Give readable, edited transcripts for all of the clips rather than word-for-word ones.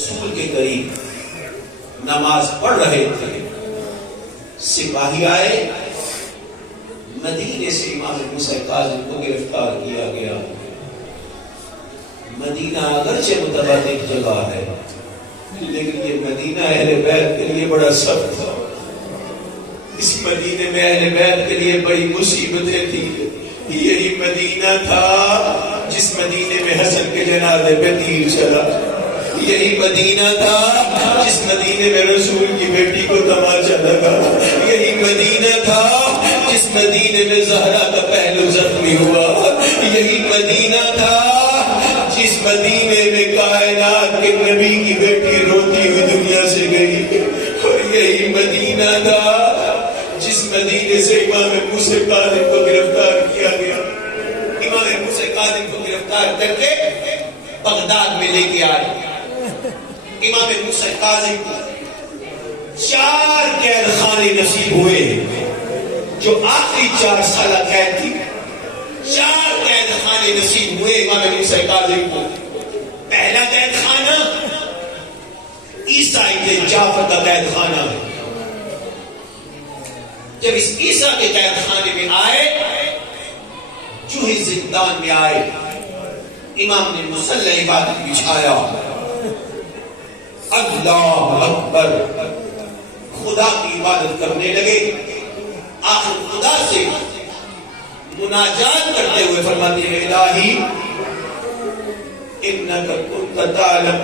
رسول کے قریب نماز پڑھ رہے تھے، سپاہی آئے، مدینے سے امام موسیٰ کاظم کو گرفتار کیا گیا۔ مدینہ اگرچہ متبادل جگہ ہے لیکن یہ مدینہ اہل بیت کے لیے بڑا سخت تھا۔ اس مدینے میں اہل بیت کے لیے بڑی مصیبتیں تھی۔ یہی مدینہ تھا جس مدینے میں حسن کے جنازے پہ تیر چلا، یہی مدینہ تھا جس مدینے میں رسول کی بیٹی کو تماچا لگا، یہی مدینہ تھا جس مدینے میں زہرا کا پہلو زخمی ہوا، یہی مدینہ تھا جس مدینے میں کائنات کے نبی کی بیٹی روتی ہوئی دنیا سے گئی، اور یہی مدینہ تھا جس مدینے سے امام موسیٰ کاظم کو گرفتار کیا گیا۔ امام موسیٰ کاظم کو گرفتار کر کے بغداد میں لے کے آئے۔ امام موسیٰ کاظم کو 4 قید خانے نصیب ہوئے، جو آخری 4 سالہ قید تھی، 4 قید خانے نصیب ہوئے امام موسیٰ کاظم کو۔ پہلا قید خانہ عیسیٰ ابن جعفر کا قید خانہ ہے۔ جب اس عیسیٰ کے قید خانے میں آئے، جو ہی زندان میں آئے، امام نے مصلی عبادت بچھایا، اللہ اکبر خدا کی عبادت کرنے لگے۔ آخر خدا سے مناجات کرتے ہوئے فرماتے ہیں، الہی انک کنت تعلم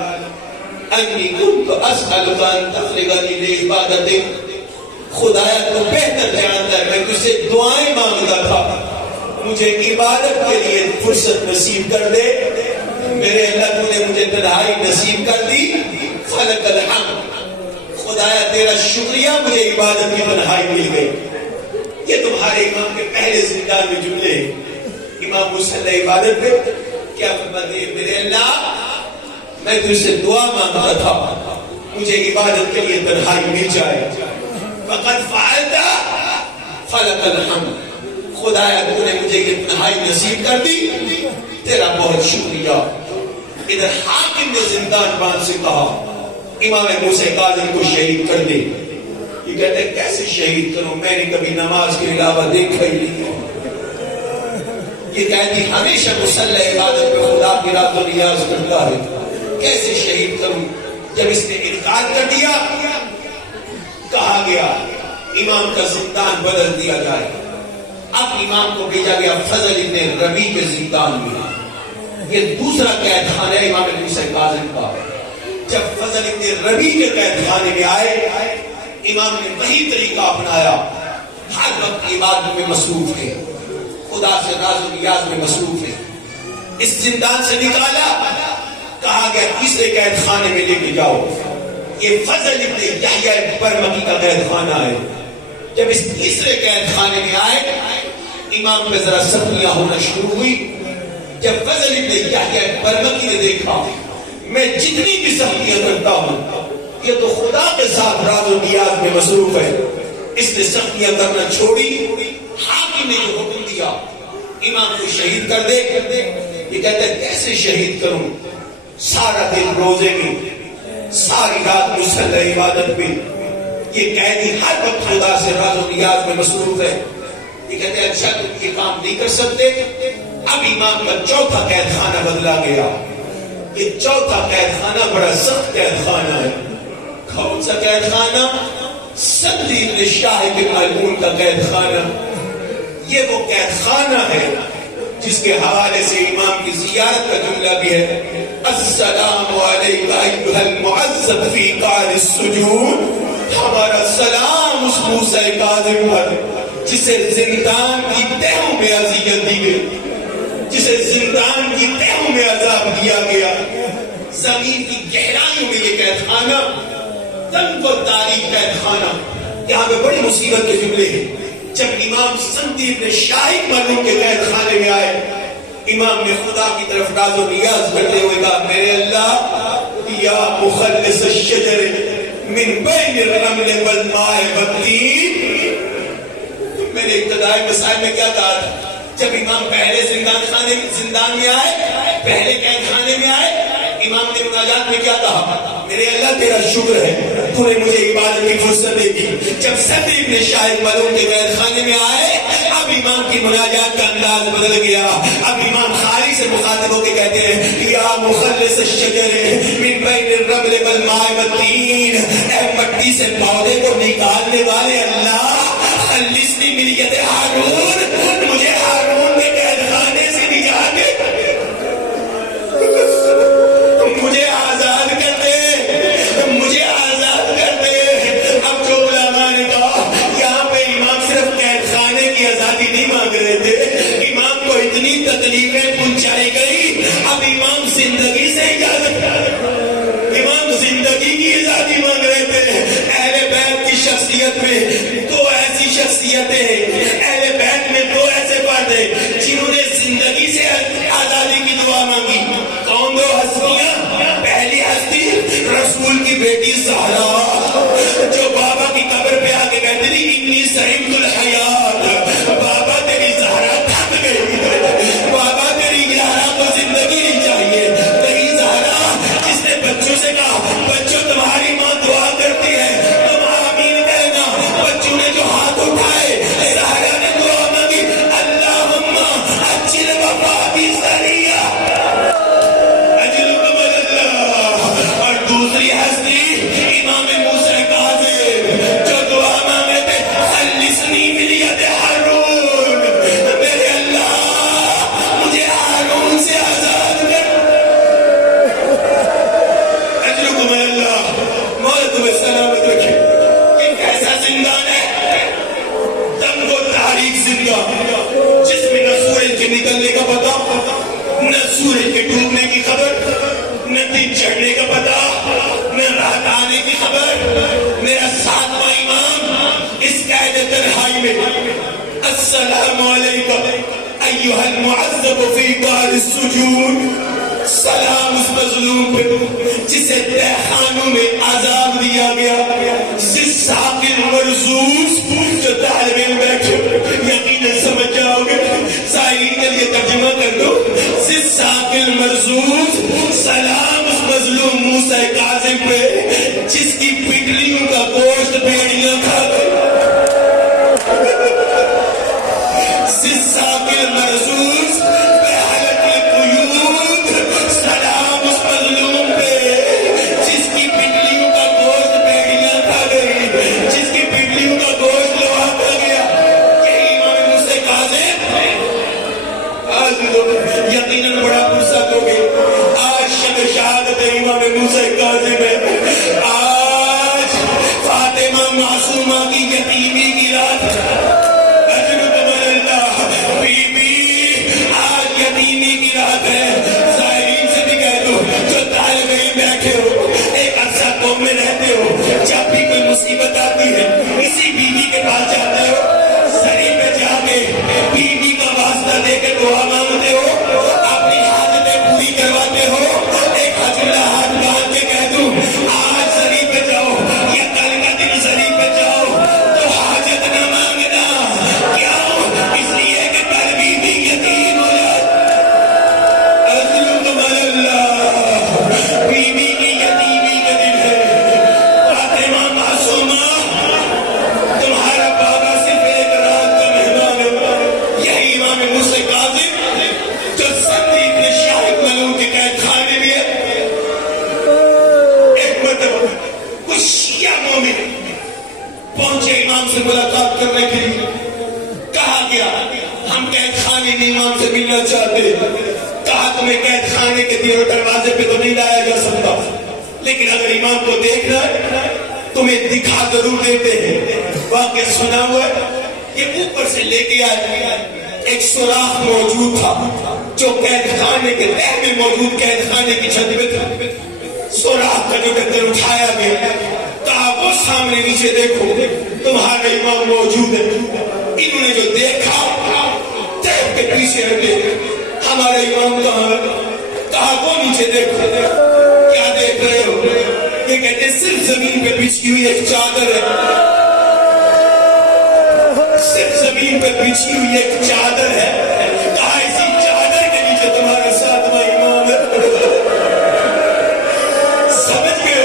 انی کنت اسألک ان تخلقنی لعبادتک۔ خدایا تو بہتر جانتا ہے، میں تجھ سے دعائیں مانگتا تھا، مجھے عبادت کے لیے فرصت نصیب کر دے۔ میرے اللہ تو نے مجھے تنہائی نصیب کر دی، فلک الحمد، خدایا تیرا شکریہ، مجھے عبادت کی تنہائی مل گئی۔ یہ تمہارے امام کے پہلے زندان میں جملے ہیں۔ امام مصلی عبادت پہ کیا فرماتے ہیں، میرے اللہ میں تجھ سے دعا مانگتا تھا، مجھے عبادت کے لیے تنہائی مل جائے، فقد فعلت فلک الحمد، خدایا تو نے مجھے یہ تنہائی نصیب کر دی، تیرا بہت شکریہ۔ ادھر حاکم نے زندان بان سے کہا امام موسیٰ کاظم کو شہید کر دے۔ یہ کہتے ہیں کیسے شہید کروں، میں نے کبھی نماز کے علاوہ دیکھا ہی نہیں۔ یہ کہتی ہمیشہ مصلی عبادت پہ خدا کی رات و نیاز کرتا ہے، کیسے شہید کروں۔ جب اس نے انکار کر دیا، کہا گیا امام کا زندان بدل دیا جائے۔ اب امام کو بھیجا گیا فضل ابن ربی کے زندان میں۔ یہ دوسرا قید خانہ ہے امام موسیٰ کاظم کا۔ جب فضل ابن ربی کے قید خانے میں آئے، امام نے وہی طریقہ اپنایا، ہر وقت عبادت میں مصروف ہے، خدا سے راز و نیاز میں مصروف ہے۔ اس زندان سے نکالا، کہا گیا تیسرے قید خانے میں لے کے جاؤ۔ یہ فضل ابن یحییٰ برمکی کا قید خانہ ہے۔ جب اس تیسرے قید خانے میں آئے، امام پہ ذرا سختیاں ہونا شروع ہوئی۔ جب فضل ابن یحییٰ برمکی نے دیکھا میں جتنی بھی سختیاں کرتا ہوں یہ تو خدا کے ساتھ راز و نیاز میں مصروف ہے، اس نے سختیاں کرنا چھوڑی۔ حاکم نے جو حکم دیا امام کو شہید کر دے، یہ کہتا ہے کیسے شہید کروں، سارا دن روزے میں، ساری رات مصلی عبادت میں۔ یہ قیدی ہر وقت خدا سے راز و نیاز میں مصروف ہے۔ یہ کہتے ہیں اچھا تم یہ کام نہیں کر سکتے۔ اب امام کا چوتھا قید خانہ بدلا گیا۔ یہ چوتھا قید خانہ بڑا سخت قید خانہ ہے۔ کون سا قید خانہ؟ سندی ابن شاہ کے ملعون کا قید خانہ۔ یہ وہ قید خانہ ہے جس کے حوالے سے امام کی زیارت کا جملہ بھی ہے، السلام علیکہ ایھا المعذب فی قعر السجون۔ ہمارا سلام اس موسیٰ کاظم پر جسے زندان کی تہوں میں اذیت دی گئی، جسے زندان کی تہوں میں عذاب دیا گیا۔ زمین کی گہرائیوں میں یہ قید خانہ، تنگ و تاریک قید خانہ، یہاں پہ بڑی مصیبت کے جملے ہیں۔ جب امام سندی ابن شاہ ملعون کے قید خانے میں آئے، امام نے خدا کی طرف راز و نیاز کرتے ہوئے کہا، میرے اللہ یا مخلص الشجر من بین الرمل والماء والطین۔ میں نے ابتدائی مسائل میں کیا کہا تھا، جب امام پہلے زندان میں آئے، پہلے قید خانے میں آئے، امام نے مناجات میں کیا کہا، اللہ تیرا شکر ہے تو نے مجھے عبادت کی فرصت دے دی. جب صدر ابن شاہد ملعون کے قید خانے میں آئے اب امام کی مناجات کا انداز بدل گیا. اب امام خالی سے مخاطب ہو کے کہتے ہیں یا مخلص الشجر من بین الرمل والماء والطین، اے مٹی سے پودے کو نکالنے والے اللہ خلصنی من ید ہارون، مجھے ہارون کے قید خانے سے نجات دے، مجھے آزاد کر دے، مجھے آزاد کر دے. اب جو علماء نے کہا یہاں پہ امام صرف قید خانے کی آزادی نہیں مانگ رہے تھے، امام کو اتنی تکلیفیں پہنچائی گئی اب امام زندگی سے اجازت، امام زندگی کی آزادی مانگ رہے تھے. اہل بیت کی شخصیت میں دو ایسی شخصیتیں ہیں، اہل بیت میں دو ایسے فرد ہیں جنہوں نے زندگی سے آزادی کی دعا مانگی. کون دو ہستیاں؟ پہلی ہستی رسول کی بیٹی زہرا جو بابا کی قبر پہ آ کے کہتی تھی انی سعیدت الحیات، بابا تیری زہرا تھک گئی، بابا تیری زہرا کو زندگی نہیں چاہیے. وہی زہرا جس نے بچوں سے کہا بچوں تمہاری ماں دعا کرتی ہے تم آمین کہنا، بچوں نے جو ہاتھ اٹھائے زہرا نے دعا مانگی اللہم اجل وفا بی ذریعہ. اور دوسری ہستی امام موسیٰ کاظم جو دعا مانگے تھے خلصنی من ید ہارون، میرے اللہ مجھے ہارون سے آزاد کر. اجرکم اللہ، مولا تمہیں سلامت رکھے. یہ کیسا زندان ہے؟ دم و تاریخ زندان جس میں نہ سورج کے نکلنے کا پتہ، نہ سورج کے ڈوبنے کی خبر، نہ دن چڑھنے کا پتہ، نہ رات آنے کی خبر. میرا ساتواں امام اس قید تنہائی میں السلام علیکم ایھا المعذب فی دار السجون. سلام اس مظلوم پہ جسے تہ خانوں میں عذاب دیا گیا، جس ساقل مرزوز جو طالب علم بیٹھے یقیناً سمجھ جاؤ گے، سائرین کے لیے ترجمہ کر دو. جس ساقل مرزوز سلام اس مظلوم موسیٰ کاظم پہ جس کی پٹلیوں کا گوشت بھیڑیاں کھا گئی. جس ساقل مرزوز بحلق القیود سلام اس مظلوم پہ جس کی پٹلیوں کا گوشت بھیڑیاں کھا گئی، جس کی پٹلیوں کا گوشت لوہا کھا گیا. یہی امام موسیٰ کاظم. آج یقیناً بڑا فرصت ہو گئی، آج شب شہادت امام موسیٰ کاظم ہے، آج فاطمہ معصومہ کی یتیمی کی رات ہے. بی بی آج یتیمی کی رات ہے. زائرین سے بھی کہہ دو جو طالب علم بیٹھے ہو ایک عرصہ قوم میں رہتے ہو، جب بھی کوئی مصیبت آتی ہے اسی بی بی کے پاس جاتے ہو، سری پہ جا کے بی بی کا واسطہ دے کے دعا مانگتے ہو، اپنی حاجتیں پوری کرواتے ہو. ایک حجلہ ہاتھ باندھ کے کہہ دوں آج سری پہ جاؤ یا کل کا دن سری پہ جاؤ تو حاجت نہ مانگنا. کیوں؟ اس لیے کہ کل بی بی یتیم ہو جائے. اذلکم اللہ، بی بی کی یتیمی کا دن ہے. فاطمہ معصومہ تمہارا بابا صرف ایک رات کا مہمان ہے. یہی امام موسیٰ کاظم جو صدر ابن شاہد ملعون کے قید خانے میں ایک مرتبہ کچھ شیعہ مومن پہنچے امام سے ملاقات کرنے کے لیے. کہا گیا ہم قید خانے میں امام سے ملنا چاہتے. کہا تمہیں قید خانے کے دیوار دروازے پہ تو نہیں لایا جا سکتا، لیکن اگر امام کو دیکھنا ہے تمہیں دکھا ضرور دیتے ہیں. واقعہ سنا ہوا ہے. یہ اوپر سے لے کے آئے، ایک سوراخ موجود تھا جو قید خانے کے تہ میں موجود قید خانے کی چھت میں تھا. سوراخ کا جو ڈنڈر اٹھایا گیا، کہا وہ سامنے نیچے دیکھو تمہارا امام موجود ہے. انہوں نے جو دیکھا تہ کے پیچھے ہٹے، ہمارا امام کہاں ہے؟ کہا وہ نیچے دیکھو. کیا دیکھ رہے ہو؟ یہ کہتے صرف زمین پہ بچھی ہوئی ایک چادر ہے، صرف زمین پہ بچھی ہوئی ایک چادر ہے. کہا اسی چادر کے نیچے تمہارا ساتواں امام ہے. سمجھ گئے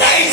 23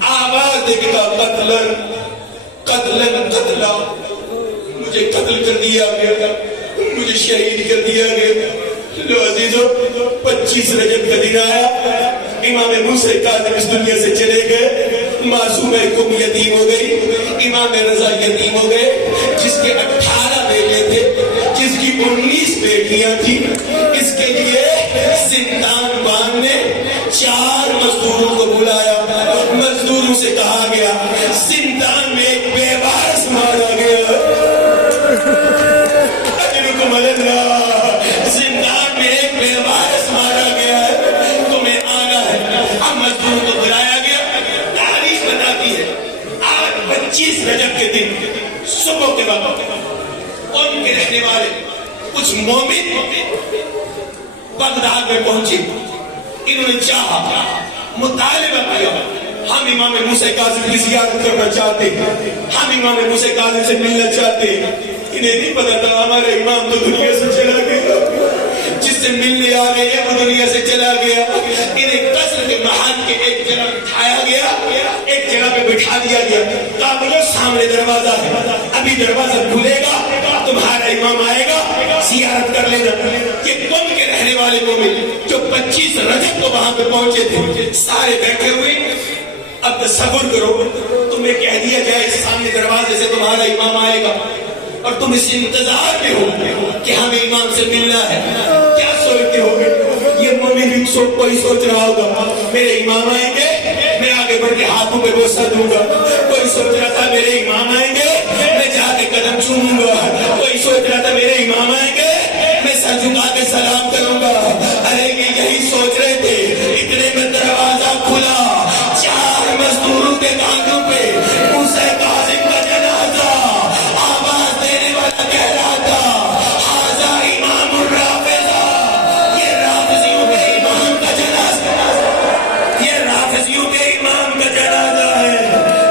آواز دے کے کہا قتلن قتلن قتلا، مجھے قتل کر دیا گیا، مجھے شہید کر دیا گیا۔ لو عزیزو 25 رجب کا دن آیا، امام موسیٰ کاظم اس دنیا سے چلے گئے، معصومہ کم یتیم ہو گئی، امام رضا یتیم ہو گئے، جس کے 18 بیٹے تھے، جس کی 19 بیٹیاں تھیں۔ اس کے لیے زندان بان نے 4 مزدوروں کو بلایا، مزدوروں سے کہا گیا زندان میں ایک بے وارث مارا گیا، اجرکم اللہ، زندان میں ایک بے وارث مارا گیا ہے، تمہیں آنا ہے۔ اب مزدوروں کو بلایا گیا۔ تاریخ بتاتی ہے آج 25 رجب کے دن صبح کے وقت ان کے رہنے والے کچھ مومن بغداد میں پہنچے، انہوں نے چاہا، مطالبہ کیا، ہم امام موسیٰ کاظم کی زیارت کرنا چاہتے ہیں، ہم امام موسیٰ کاظم سے ملنا چاہتے ہیں۔ انہیں نہیں پتا تھا ہمارا امام تو دنیا سے چلا گیا، جس سے ملنے آ گئے ہیں وہ دنیا سے چلا گیا۔ انہیں قصر کے محل کے ایک جگہ بٹھایا گیا، ایک جگہ پہ بٹھا دیا گیا، کہا بولو سامنے دروازہ ہے، ابھی دروازہ کھلے گا، تمہارا امام آئے گا، زیارت کر لینا۔ یہ قوم کے رہنے والے مومن جو 25 رجب کو وہاں پہ پہنچے تھے، سارے بیٹھے ہوئے۔ اب تصور کرو تمہیں کہہ دیا جائے سامنے دروازے سے تمہارا امام آئے گا اور تم اس انتظار میں ہو کہ ہمیں امام سے ملنا ہے، کیا سوچتے ہو گے؟ یہ مومن بھی کوئی سوچ رہا ہوگا میرے امام آئیں گے، میں آگے بڑھ کے ہاتھوں پہ بوسہ دوں گا، کوئی سوچ رہا تھا میرے امام آئیں گے، میں جا کے قدم چوموں گا، کوئی سوچ رہا تھا میرے امام آئیں گے، میں سر جھکا کے سلام کروں گا۔ ارے یہی سوچ رہے تھے، اتنے میں دروازہ کھلا، 4 مزدوروں کے کاندھوں پہ موسیٰ کاظم کا جنازہ، آواز دینے والا کہہ رہا تھا ھذا امام الرافضہ، یہ رافضیوں کے امام کا جنازہ، یہ رافضیوں کے امام کا جنازہ ہے۔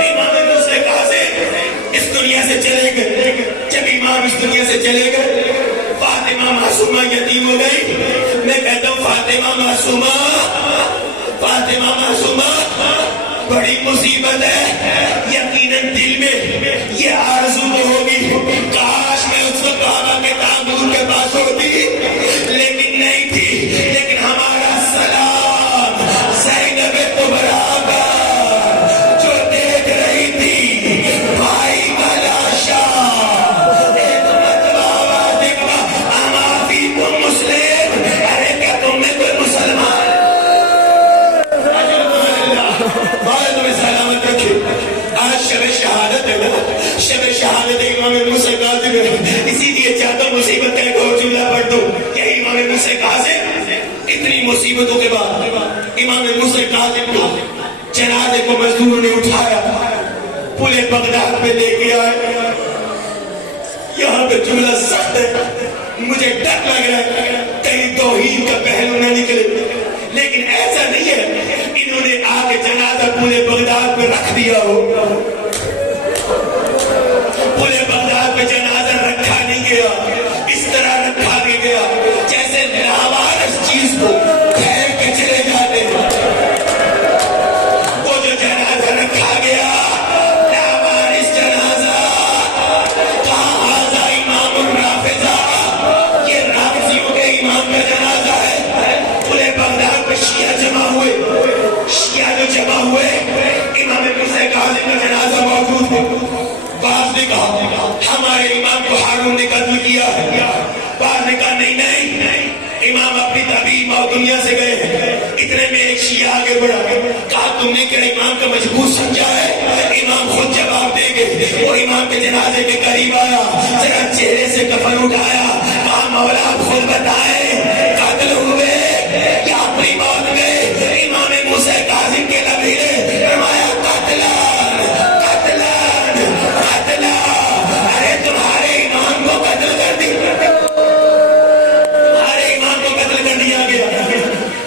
امام موسیٰ کاظم اس دنیا سے چلے گئے۔ جب امام اس دنیا سے چلے گئے، فاطمہ معصومہ یتیم ہو گئی۔ میں کہتا ہوں فاطمہ معصومہ، فاطمہ معصومہ بڑی مصیبت ہے۔ یقیناً دل میں یہ آرزو تو ہوگی کاش میں اس کو کعبہ کے تابوت کے پاس ہوتی، لیکن نہیں تھی۔ لیکن ہمارا سلام زینب کبریٰ کا جو دیکھ رہی تھی بھائی کا لاشا، ایک مرتبہ آواز دکھا اما فیکم مسلم، ارے کیا تم میں کوئی مسلمان؟ تمہیں سلامت رکھے۔ آج شب شہادت ہے نا، شب شہادت امام موسیٰ کاظم ہے، اسی لیے چاہتا ہوں مصیبت کا ایک اور جملہ پڑھ دوں کہ امام موسیٰ کاظم اتنی مصیبتوں کے بعد امام موسیٰ کاظم کو جنازے کو مزدوروں نے اٹھایا، پورے بغداد پہ لے کے آئے۔ یہاں پہ جملہ سخت ہے، مجھے ڈر لگ رہا ہے کہیں توہین کا پہلو نہ نکلے، لیکن ایسا نہیں ہے انہوں نے آ کے جنازہ پورے بغداد پہ رکھ دیا ہو۔ پورے بغداد پہ جنازہ رکھا نہیں گیا، اس طرح رکھا نہیں گیا جیسے لاوارث چیز کو پھینک کے چلے جاتے ہیں۔ وہ جو جنازہ رکھا گیا لاوارث جنازہ، کہاں ھذا امام الرافضہ، یہ رافضیوں کے امام کا جنازہ ہے۔ پورے بغداد پہ شیعہ جمع ہوئے، شیعہ جو جمع ہوئے، امام موسیٰ کاظم کا جنازہ موجود ہے۔ بعض نے کہا ہمارے امام کو ہارون نے قتل کیا ہے، بعض نے کہا نہیں نہیں، امام اپنی طبیب اور دنیا سے گئے ہیں۔ اتنے میں ایک شیعہ آگے بڑھا، کہا تم نے کیا امام کا مجبور سمجھا ہے؟ امام خود جواب دے گے۔ وہ امام کے جنازے کے قریب آیا، ذرا چہرے سے کفن اٹھایا، کہا مولا آپ خود بتائیں قتل ہوئے یا اپنی موت میں؟ امام موسیٰ کاظم کے لبیرے فرمایا قتلان قتلان قتلان، ارے تمہارے امام کو قتل کر دیا، تمہارے امام کو قتل کر دیا گیا۔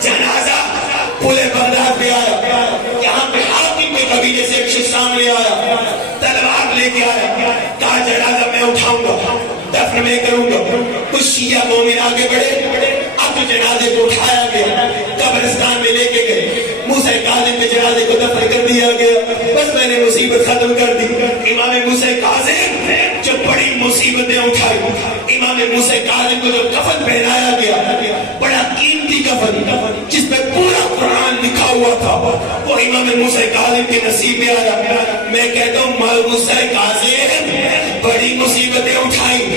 جنازہ پورے بغداد میں آیا، یہاں پہ حاکم کے قبیلے سے ایک شخص سامنے آیا، تلوار لے کے آیا، کہا جنازہ میں اٹھاؤں گا، دفن میں کروں گا۔ کچھ شیعہ مومن آگے بڑھے، اب تو جنازے کو اٹھایا گیا، قبرستان میں لے کے گئے۔ موسیٰ موسیٰ کاظم کے جنازے کو دفن کر دیا گیا، بس میں نے مصیبت ختم کر دی۔ امام موسیٰ کاظم جب بڑی مصیبتیں اٹھائی، امام موسیٰ کاظم کو جب کفن پہنایا گیا، بڑا قیمتی کفن جس پہ پورا قرآن لکھا ہوا تھا، وہ امام موسیٰ کاظم کے نصیب میں آیا۔ میں کہتا ہوں موسیٰ کاظم بڑی مصیبتیں اٹھائی،